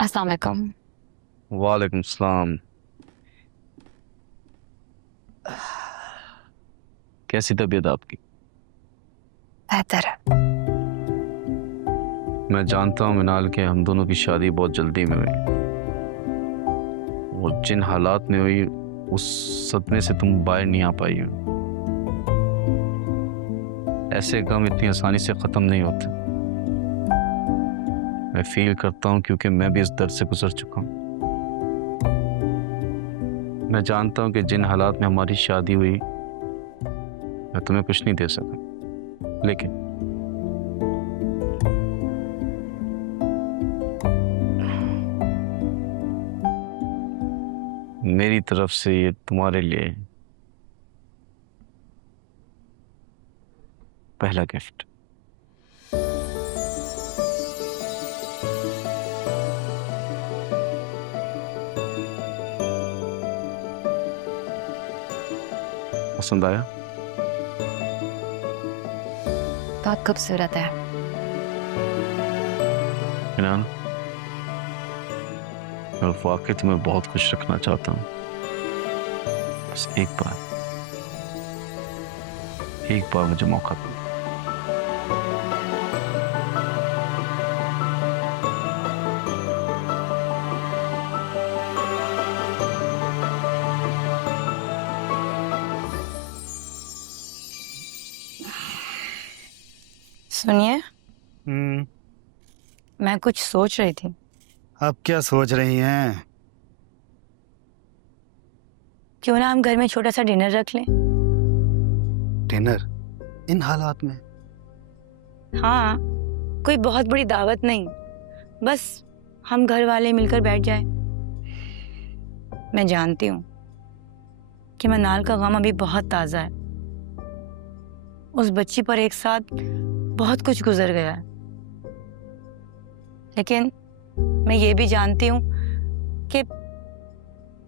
अस्सलाम वालेकुम। वालेकुम सलाम। कैसी तबीयत आपकी? बेहतर है। मैं जानता हूँ मिनाल के हम दोनों की शादी बहुत जल्दी में हुई। वो जिन हालात में हुई उस सदमे से तुम बाहर नहीं आ पाई हो। ऐसे गम इतनी आसानी से खत्म नहीं होते। मैं फील करता हूँ क्योंकि मैं भी इस दर्द से गुजर चुका हूँ। मैं जानता हूँ कि जिन हालात में हमारी शादी हुई मैं तुम्हें कुछ नहीं दे सका, लेकिन मेरी तरफ से ये तुम्हारे लिए पहला गिफ्ट। पसंद आया? बहुत खूबसूरत है। मिनाल, मैं वाकई तुम्हें बहुत खुश रखना चाहता हूँ। बस एक बार मुझे मौका दो। सुनिए, हम्म। मैं कुछ सोच रही थी। अब क्या सोच रही हैं? क्यों ना हम घर में छोटा सा डिनर रख लें। डिनर इन हालात में? हाँ, कोई बहुत बड़ी दावत नहीं, बस हम घर वाले मिलकर बैठ जाए। मैं जानती हूँ कि मनाल का गम अभी बहुत ताज़ा है। उस बच्ची पर एक साथ बहुत कुछ गुजर गया है, लेकिन मैं ये भी जानती हूँ कि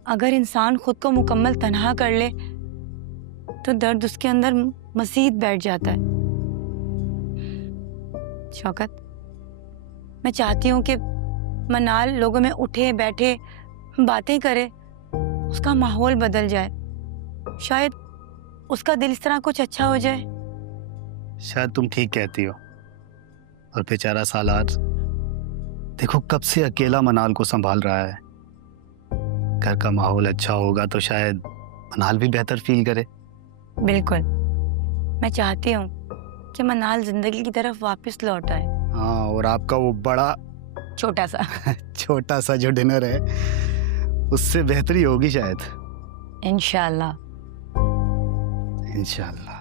अगर इंसान खुद को मुकम्मल तन्हा कर ले तो दर्द उसके अंदर मज़ीद बैठ जाता है। शौकत, मैं चाहती हूँ कि मनाल लोगों में उठे बैठे बातें करे, उसका माहौल बदल जाए। शायद उसका दिल इस तरह कुछ अच्छा हो जाए। शायद तुम ठीक कहती हो। और बेचारा सालार देखो कब से अकेला मनाल को संभाल रहा है। घर का माहौल अच्छा होगा तो शायद मनाल भी बेहतर फील करे। बिल्कुल, मैं चाहती हूँ कि मनाल जिंदगी की तरफ वापस लौट आए। हाँ, और आपका वो बड़ा छोटा सा छोटा सा जो डिनर है उससे बेहतरी होगी शायद। इंशाल्लाह। इंशाल्लाह।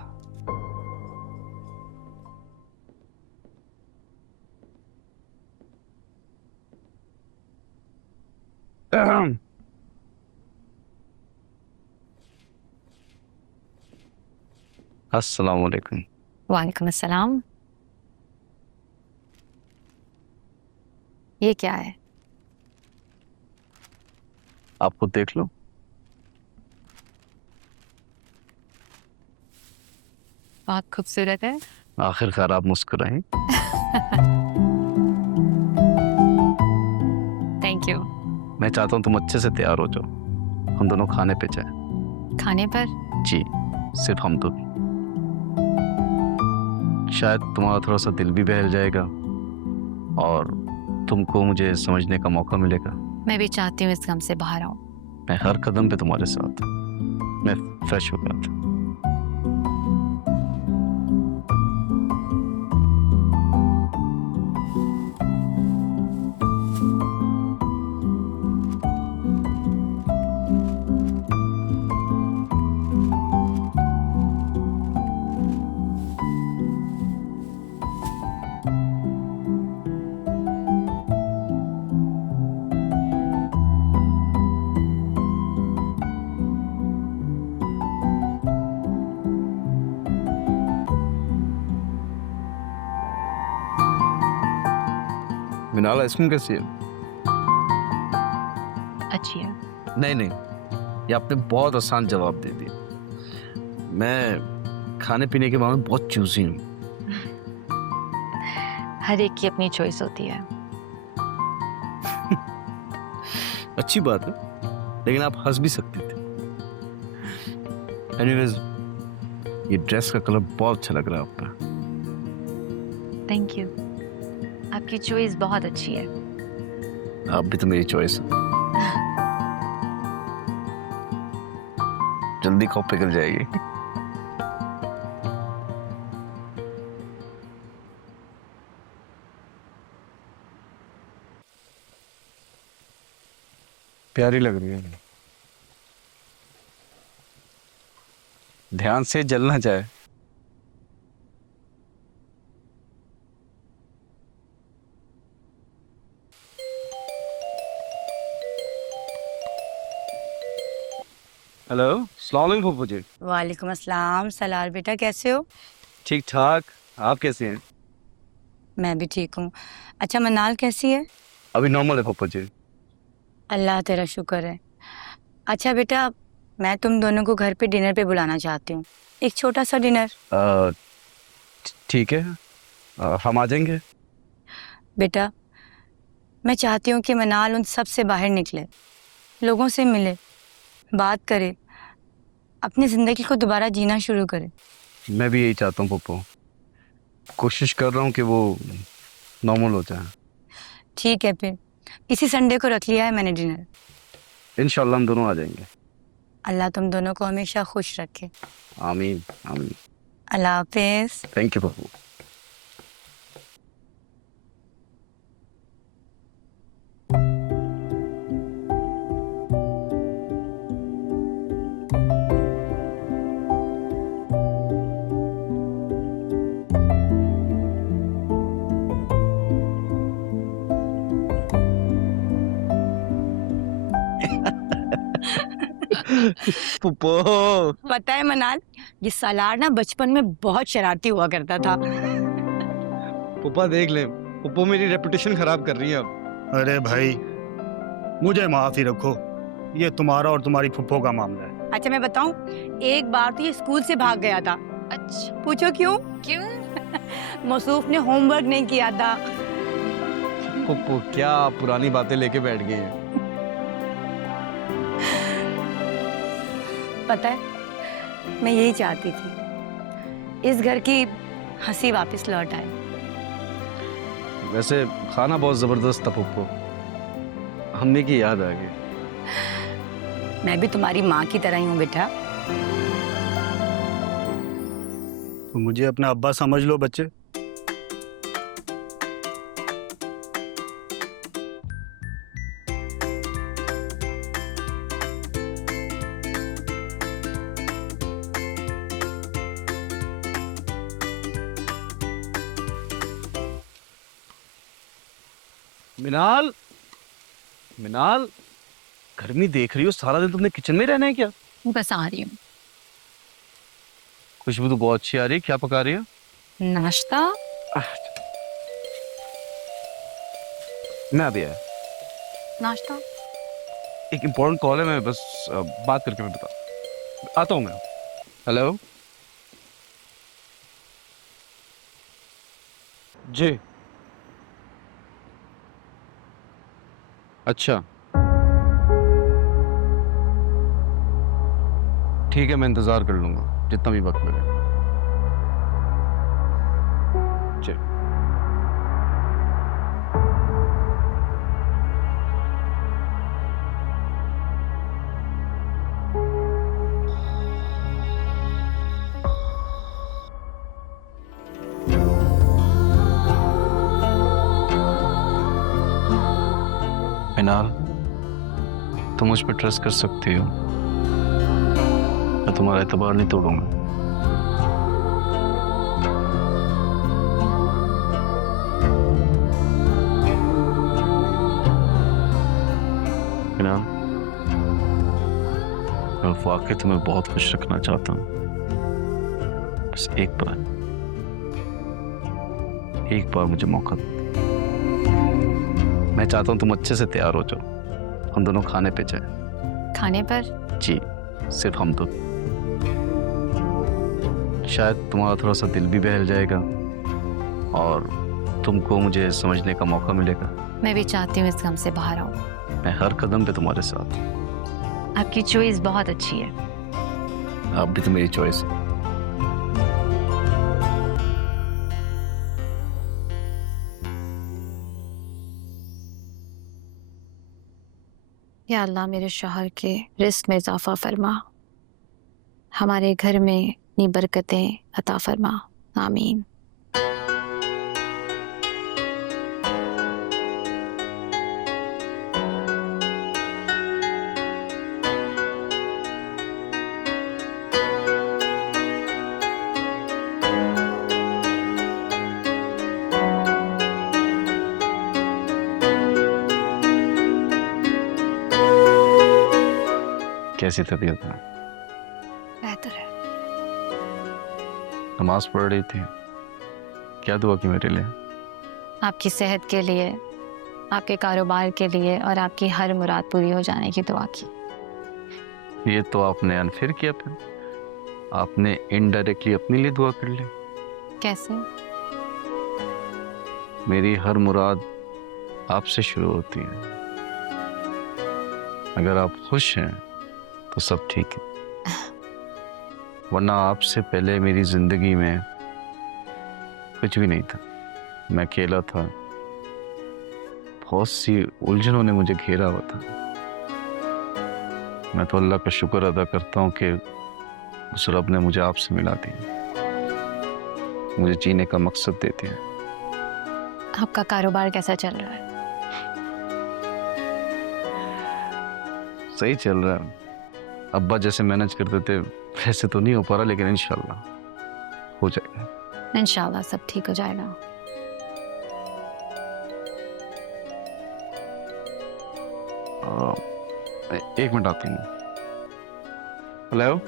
अस्सलाम वालेकुम। वालेकुम अस्सलाम। ये क्या है? आप खुद देख लो। बहुत खूबसूरत है। आखिरकार आप मुस्कुराएं। Thank you. मैं चाहता हूँ तुम अच्छे से तैयार हो जाओ, हम दोनों खाने पे जाएं। खाने पर? जी, सिर्फ हम दोनों। शायद तुम्हारा थोड़ा सा दिल भी बहल जाएगा और तुमको मुझे समझने का मौका मिलेगा। मैं भी चाहती हूँ इस गम से बाहर आऊं। मैं हर कदम पे तुम्हारे साथ। मैं फ्रेश हो गया था। मिनाल, आइसक्रीम कैसी है? अच्छी है। नहीं नहीं, ये आपने बहुत आसान जवाब दे दिया। मैं खाने पीने के मामले में बहुत चूजी हूँ। हर एक की अपनी चॉइस होती है। अच्छी बात है, लेकिन आप हंस भी सकते थे। एनीवेज, ये ड्रेस का कलर बहुत अच्छा लग रहा है आप पे। थैंक यू, आपकी चॉइस बहुत अच्छी है। आप भी तो मेरी चॉइस है। जल्दी कब पिघल जाएगी। प्यारी लग रही है। ध्यान से जल ना जाए। हेलो, अस्सलाम वालेकुम फूफू जी। वालेकुम अस्सलाम। सलार बेटा, कैसे हो? ठीक ठाक, आप कैसे हैं? मैं भी ठीक हूँ। अच्छा, मनाल कैसी है? अभी नॉर्मल है फूफू जी। अल्लाह तेरा शुक्र है। अच्छा बेटा, मैं तुम दोनों को घर पे डिनर पे बुलाना चाहती हूँ, एक छोटा सा डिनर। ठीक है, हम आ जाएंगे। बेटा, मैं चाहती हूँ कि मनाल उन सब से बाहर निकले, लोगों से मिले, बात करे, अपनी ज़िंदगी को दोबारा जीना शुरू करे। मैं भी यही चाहता हूँ पप्पू, कोशिश कर रहा हूँ कि वो नॉर्मल हो जाए। ठीक है, फिर इसी संडे को रख लिया है मैंने डिनर। इंशाल्लाह हम दोनों आ जाएंगे। अल्लाह तुम दोनों को हमेशा खुश रखे। आमीन आमीन। अल्लाह हाफिज। Thank you Pappu. पुप्पो, पता है मनाल, ये सालार ना बचपन में बहुत शरारती हुआ करता था। पुप्पा देख ले, पुप्पो मेरी रेपुटेशन खराब कर रही है अब। अरे भाई, मुझे माफ ही रखो, ये तुम्हारा और तुम्हारी फुप्पो का मामला है। अच्छा मैं बताऊं, एक बार तो ये स्कूल से भाग गया था। अच्छा, पूछो क्यों? क्यों? मसूफ ने होमवर्क नहीं किया था। पुप्पो क्या आप पुरानी बातें लेके बैठ गए हैं। पता है, मैं यही चाहती थी, इस घर की हंसी वापस लौट आए। वैसे खाना बहुत जबरदस्त था पुप्पो, हमने की याद आ गई। मैं भी तुम्हारी माँ की तरह ही हूँ बेटा। तो मुझे अपना अब्बा समझ लो बच्चे। मिनाल, मिनाल, गर्मी देख रही हो, सारा दिन तुमने किचन में रहना है क्या? बस आ रही हूँ। खुशबू तो बहुत अच्छी आ रही है, क्या पका रही हो? नाश्ता। मैं अभी आया। नाश्ता। एक इम्पोर्टेंट कॉल है, मैं बस बात करके मैं बता आता हूँ मैं। हेलो जी। अच्छा ठीक है, मैं इंतजार कर लूंगा जितना भी वक्त लगे। जी। मिनाल, तुम मुझ पर ट्रस्ट कर सकती हो, मैं तुम्हारा एतबार नहीं तोड़ूंगा। मिनाल, मैं वाकई तुम्हें बहुत खुश रखना चाहता हूँ, बस एक बार मुझे मौका दो। मैं चाहता हूँ तुम अच्छे से तैयार हो जाओ, हम दोनों खाने पे जाए। खाने पर? जी, सिर्फ हम दो। शायद तुम्हारा थोड़ा सा दिल भी बहल जाएगा और तुमको मुझे समझने का मौका मिलेगा। मैं भी चाहती हूँ इस गम से बाहर आऊं। मैं हर कदम पे तुम्हारे साथ हूँ। आपकी चॉइस बहुत अच्छी है। आप भी तो मेरी चॉइस है। या अल्लाह मेरे शौहर के रिस्क में इजाफा फरमा, हमारे घर में इतनी बरकतें अता फरमा, आमीन। कैसी तबीयत है? बेहतर है। नमाज पढ़ रही थी, क्या दुआ की मेरे लिए? आपकी सेहत के लिए, आपके कारोबार के लिए और आपकी हर मुराद पूरी हो जाने की दुआ की। ये तो आपने अनफेयर किया। फिर आपने इनडायरेक्टली अपने लिए दुआ कर ली। कैसे? मेरी हर मुराद आपसे शुरू होती है। अगर आप खुश हैं तो सब ठीक है, वरना आपसे पहले मेरी जिंदगी में कुछ भी नहीं था। मैं अकेला था, बहुत सी उलझनों ने मुझे घेरा हुआ था। मैं तो अल्लाह का शुक्र अदा करता हूँ कि उस रब ने मुझे आपसे मिला दिया, मुझे जीने का मकसद दे दिया। आपका कारोबार कैसा चल रहा है? सही चल रहा है। अब्बा जैसे मैनेज करते थे वैसे तो नहीं हो पा रहा, लेकिन इंशाल्लाह हो जाएगा। इंशाल्लाह सब ठीक हो जाएगा। एक मिनट आती हूँ। हेलो,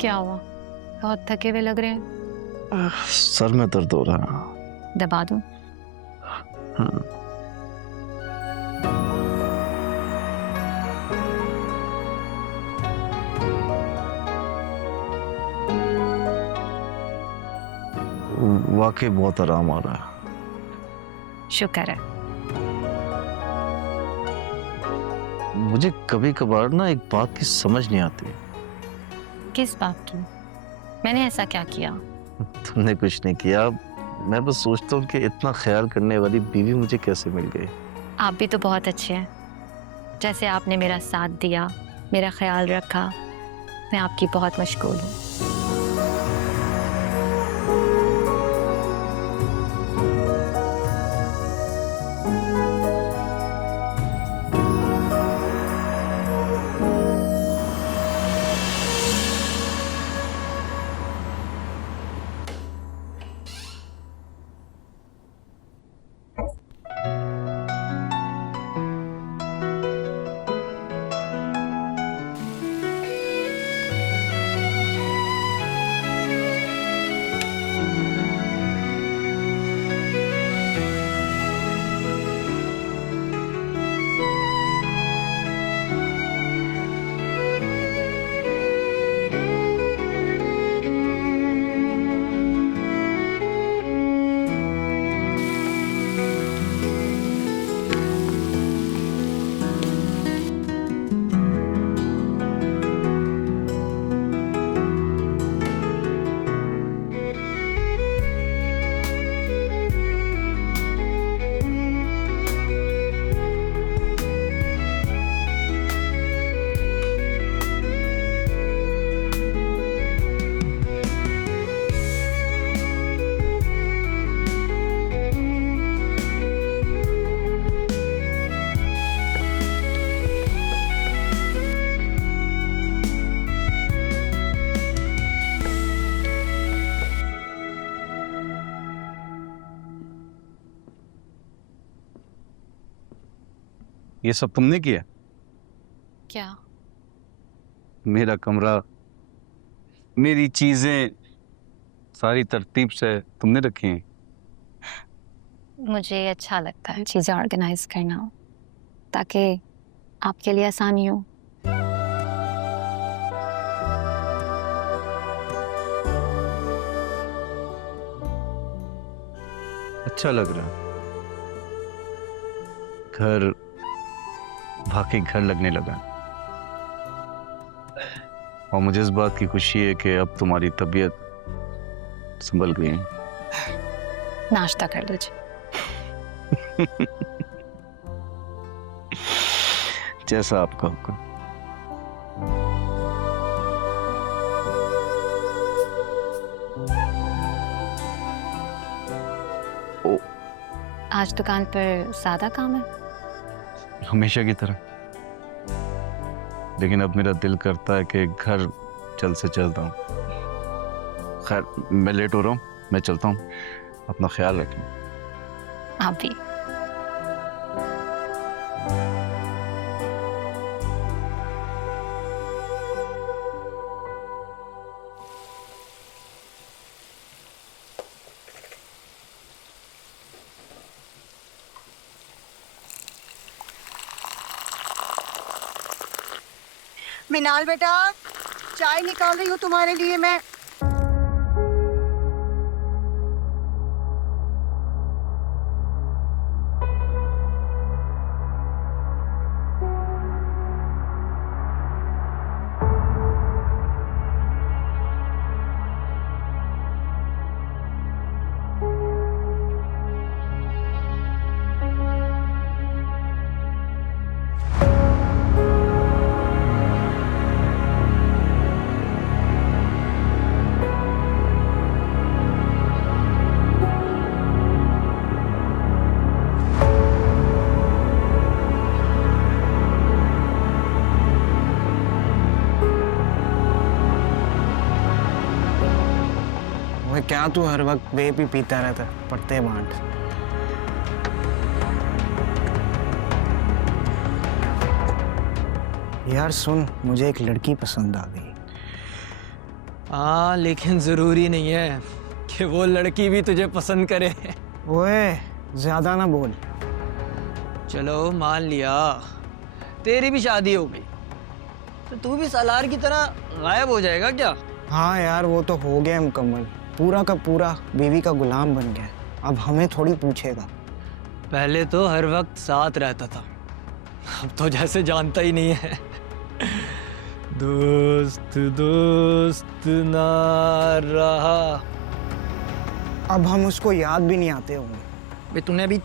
क्या हुआ? बहुत थके हुए लग रहे हैं। सर में दर्द हो रहा है। दबा दूं? हाँ। वाकई बहुत आराम आ रहा है। शुक्र है। मुझे कभी कभार ना एक बात की समझ नहीं आती। किस बात की? मैंने ऐसा क्या किया? तुमने कुछ नहीं किया, मैं बस सोचता हूँ कि इतना ख्याल करने वाली बीवी मुझे कैसे मिल गई। आप भी तो बहुत अच्छे हैं। जैसे आपने मेरा साथ दिया, मेरा ख्याल रखा, मैं आपकी बहुत मशगूल हूँ। ये सब तुमने किया? क्या? मेरा कमरा, मेरी चीजें सारी तरतीब से तुमने रखी हैं। मुझे अच्छा लगता है चीज़ें ऑर्गेनाइज करना, ताकि आपके लिए आसानी हो। अच्छा लग रहा है, घर वाकई घर लगने लगा। और मुझे इस बात की खुशी है कि अब तुम्हारी तबीयत संभल गई है। नाश्ता कर लीजिए। जैसा आपका हुक्म। ओ, आज दुकान पर सादा काम है। हमेशा की तरह, लेकिन अब मेरा दिल करता है कि घर जल्द से जल्द आऊं। खैर, मैं लेट हो रहा हूँ, मैं चलता हूँ। अपना ख्याल रखें। आप भी। मिनाल बेटा, चाय निकाल रही हूँ तुम्हारे लिए मैं। वो क्या तू हर वक्त वेप ही पीता रहता, पड़ते बांट। यार सुन, मुझे एक लड़की पसंद आ गई। हाँ, लेकिन जरूरी नहीं है कि वो लड़की भी तुझे पसंद करे। ओए ज्यादा ना बोल। चलो मान लिया तेरी भी शादी हो गई, तो तू भी सालार की तरह गायब हो जाएगा क्या? हाँ यार, वो तो हो गया मुकम्मल, पूरा का पूरा बीवी का गुलाम बन गया। अब हमें थोड़ी पूछेगा। पहले तो हर वक्त साथ रहता था, अब तो जैसे जानता ही नहीं है। दोस्त दोस्त ना रहा। अब हम उसको याद भी नहीं आते होंगे। भाई तूने अभी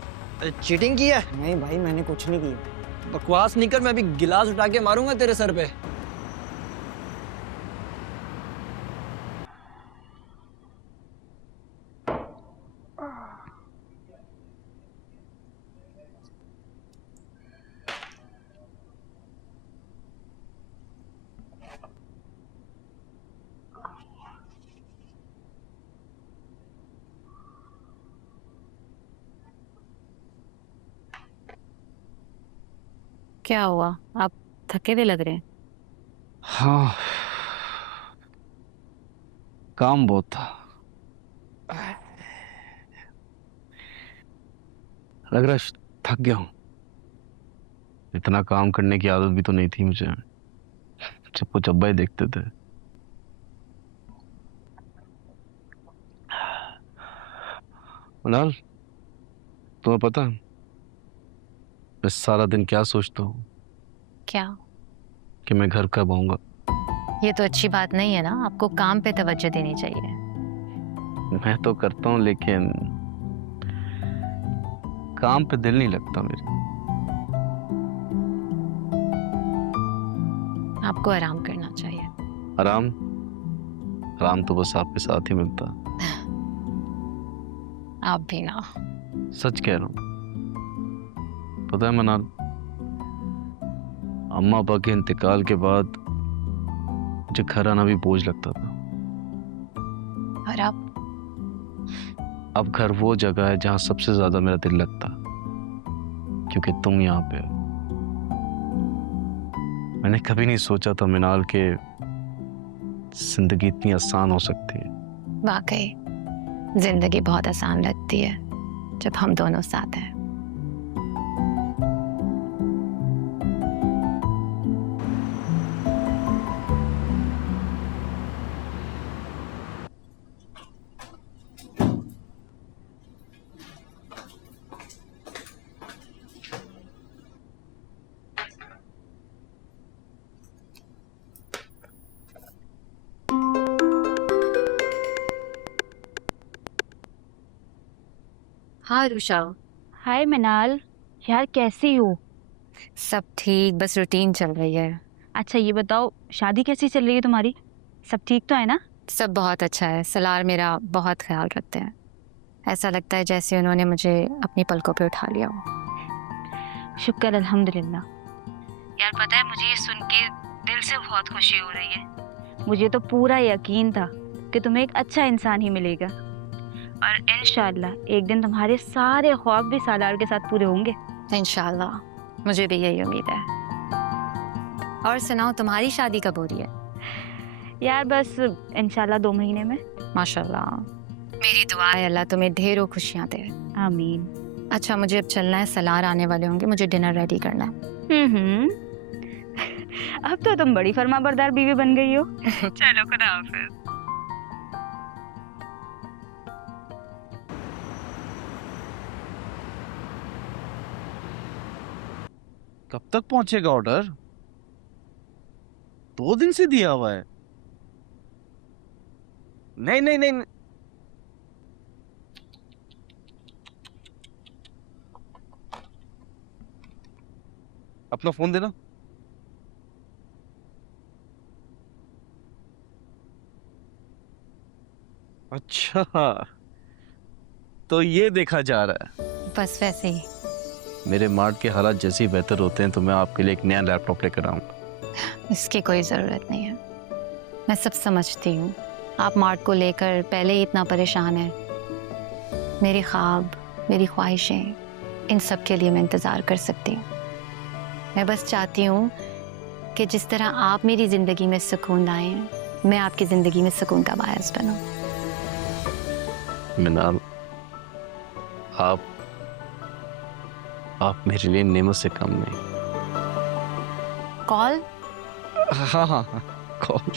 चीटिंग की है? नहीं भाई, मैंने कुछ नहीं किया। बकवास नहीं कर, मैं अभी गिलास उठा के मारूंगा तेरे सर पे। क्या हुआ, आप थके हुए लग रहे हैं। हाँ, काम बहुत था। लग रहा है थक गया हूँ। इतना काम करने की आदत भी तो नहीं थी मुझे, चप्पो चब्बा ही देखते थे। मनाल, तुम्हें पता है मैं सारा दिन क्या सोचता हूँ? क्या? कि मैं घर कब आऊंगा। ये तो अच्छी बात नहीं है ना, आपको काम पे तवज्जो देनी चाहिए। मैं तो करता हूँ, लेकिन काम पे दिल नहीं लगता मेरे। आपको आराम करना चाहिए। आराम? आराम तो बस आपके साथ ही मिलता। आप भी ना। सच कह रहा हूँ। पता है मनाल, अम्मा पापा के इंतकाल के बाद मुझे घर आना भी बोझ लगता था। और अब घर वो जगह है जहां सबसे ज्यादा मेरा दिल लगता, क्योंकि तुम यहाँ पे हो। मैंने कभी नहीं सोचा था मिनाल के जिंदगी इतनी आसान हो सकती है। वाकई जिंदगी बहुत आसान लगती है जब हम दोनों साथ हैं। हाँ रुषा, हाय मिनाल, यार कैसी हो? सब ठीक, बस रूटीन चल रही है। अच्छा ये बताओ, शादी कैसी चल रही है तुम्हारी? सब ठीक तो है ना? सब बहुत अच्छा है। सलार मेरा बहुत ख्याल रखते हैं। ऐसा लगता है जैसे उन्होंने मुझे अपनी पलकों पे उठा लिया हो। शुक्र अल्हम्दुलिल्लाह। यार पता है, मुझे ये सुन के दिल से बहुत खुशी हो रही है। मुझे तो पूरा यकीन था कि तुम्हें एक अच्छा इंसान ही मिलेगा और इंशाल्लाह एक दिन तुम्हारे सारे ख्वाब भी सालार के साथ पूरे होंगे। इंशाल्लाह, मुझे भी यही उम्मीद है। और सुनाओ, तुम्हारी शादी कब हो रही है? यार बस इंशाल्लाह 2 महीने में। माशाल्लाह, मेरी दुआ है अल्लाह तुम्हें ढेरों खुशियाँ दे। आमीन। अच्छा, मुझे अब चलना है, सलार आने वाले होंगे, मुझे डिनर रेडी करना है। अब तो तुम बड़ी फरमाबरदार बीवी बन गई हो। चलो खुदा हाफिज। कब तक पहुंचेगा ऑर्डर? 2 दिन से दिया हुआ है। नहीं नहीं नहीं, नहीं। अपना फोन देना। अच्छा, तो ये देखा जा रहा है। बस वैसे ही। मेरे मार्ट के हालात जैसे ही बेहतर होते हैं तो मैं आपके लिए एक नया लैपटॉप लेकर आऊंगा। इसकी कोई ज़रूरत नहीं है, मैं सब समझती हूँ। आप मार्ट को लेकर पहले ही इतना परेशान हैं। मेरे ख्वाब, मेरी ख्वाहिशें, इन सब के लिए मैं इंतज़ार कर सकती हूँ। मैं बस चाहती हूँ कि जिस तरह आप मेरी ज़िंदगी में सुकून लाए हैं, मैं आपकी ज़िंदगी में सुकून का बायस बनूँ। मिनाल, आप मेरे लिए नेमत से कम नहीं। कॉल? हाँ हाँ हाँ, कॉल।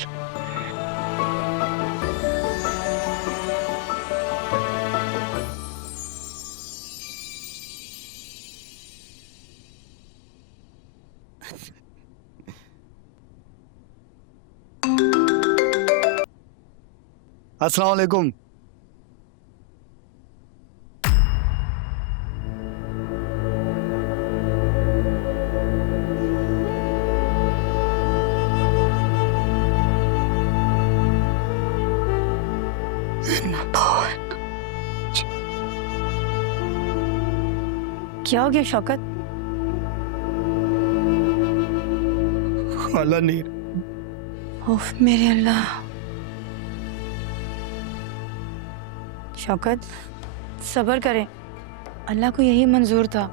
अस्सलाम वालेकुम। क्या हो गया शौकत? अल्लाह नीर। उफ मेरे अल्लाह। शौकत, सब्र करें, अल्लाह को यही मंजूर था।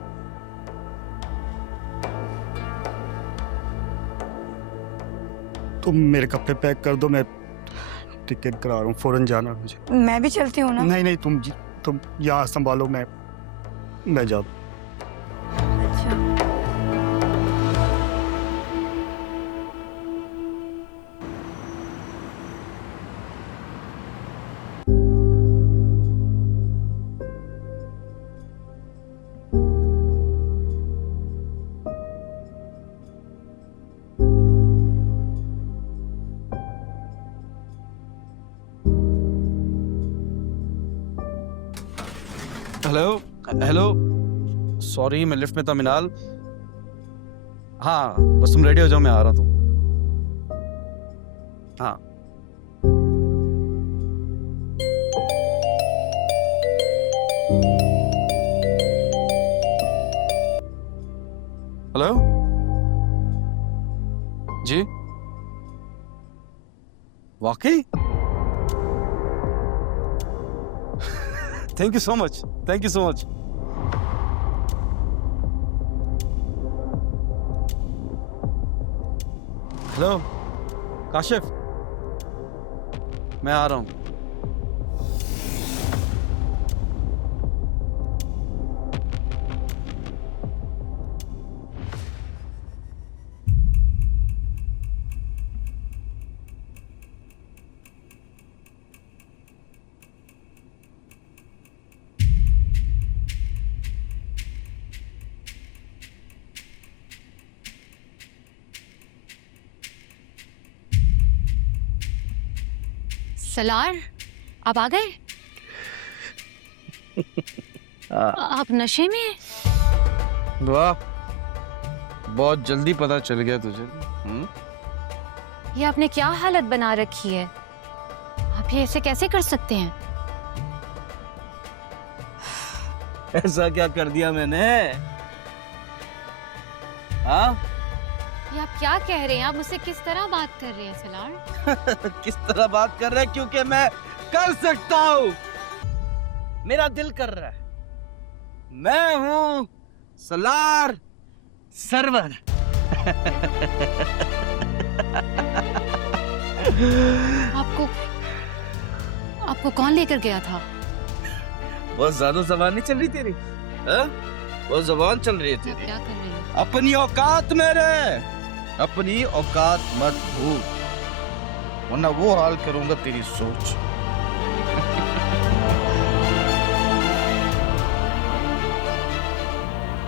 तुम मेरे कपड़े पैक कर दो, मैं टिकट करा रहा हूँ, फौरन जाना है मुझे। मैं भी चलती हूँ ना। नहीं नहीं, तुम यहाँ संभालो, मैं जाऊँ। अच्छा। हेलो हेलो, सॉरी मैं लिफ्ट में था मिनाल। हाँ बस तुम रेडी हो जाओ, मैं आ रहा हूँ। हाँ हेलो जी, वाकई? Thank you so much, thank you so much. Hello Kashif, मैं आ रहा हूँ। सलार, आप आ गए? आप नशे में हैं? वाह, बहुत जल्दी पता चल गया तुझे। ये आपने क्या हालत बना रखी है? आप ये ऐसे कैसे कर सकते हैं? ऐसा क्या कर दिया मैंने? हाँ? ये आप क्या कह रहे हैं? आप मुझसे किस तरह बात कर रहे हैं सलार? किस तरह बात कर रहे हैं? क्योंकि मैं कर सकता हूँ, मेरा दिल कर रहा है। मैं हूँ सलार सरवर। आपको कौन लेकर गया था? बहुत ज्यादा जबान नहीं चल रही तेरी? हाँ? बहुत जबान चल रही है आप तेरी। क्या कर रहे हैं? अपनी औकात में रह, अपनी औकात मत भूल, वरना वो हाल करूंगा तेरी सोच।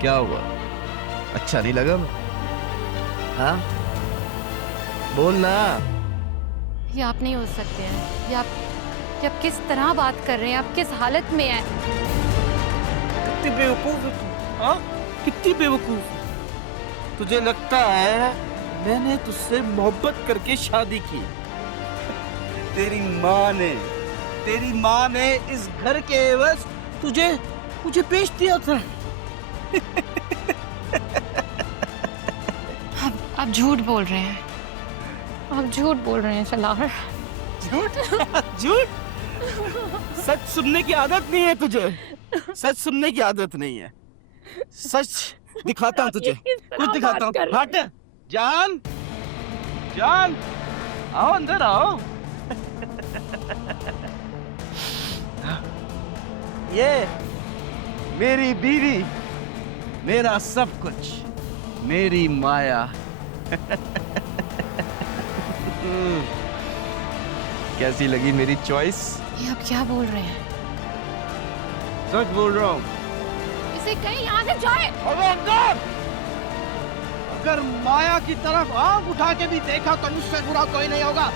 क्या हुआ? अच्छा नहीं लगा मैं? हाँ? बोल ना। ये आप नहीं हो सकते हैं। ये आप किस तरह बात कर रहे हैं? आप किस हालत में हैं? कितनी बेवकूफ है तू, हाँ? कितनी बेवकूफ। तुझे लगता है मैंने तुझसे मोहब्बत करके शादी की? तेरी माँ ने इस घर के एवज मुझे बेच दिया था। आप झूठ बोल रहे हैं। आप झूठ बोल रहे हैं सलार। झूठ? सच सुनने की आदत नहीं है तुझे? सच सुनने की आदत नहीं है। सच दिखाता हूँ तुझे, कुछ दिखाता हूँ। हट। जान, आओ अंदर आओ। ये मेरी बीवी, मेरा सब कुछ, मेरी माया। कैसी लगी मेरी चॉइस? ये आप क्या बोल रहे हैं? सच बोल रहा हूँ। इसे कहीं यहाँ से जाए। अगर माया की तरफ आंख उठा के भी देखा तो मुझसे बुरा कोई नहीं होगा।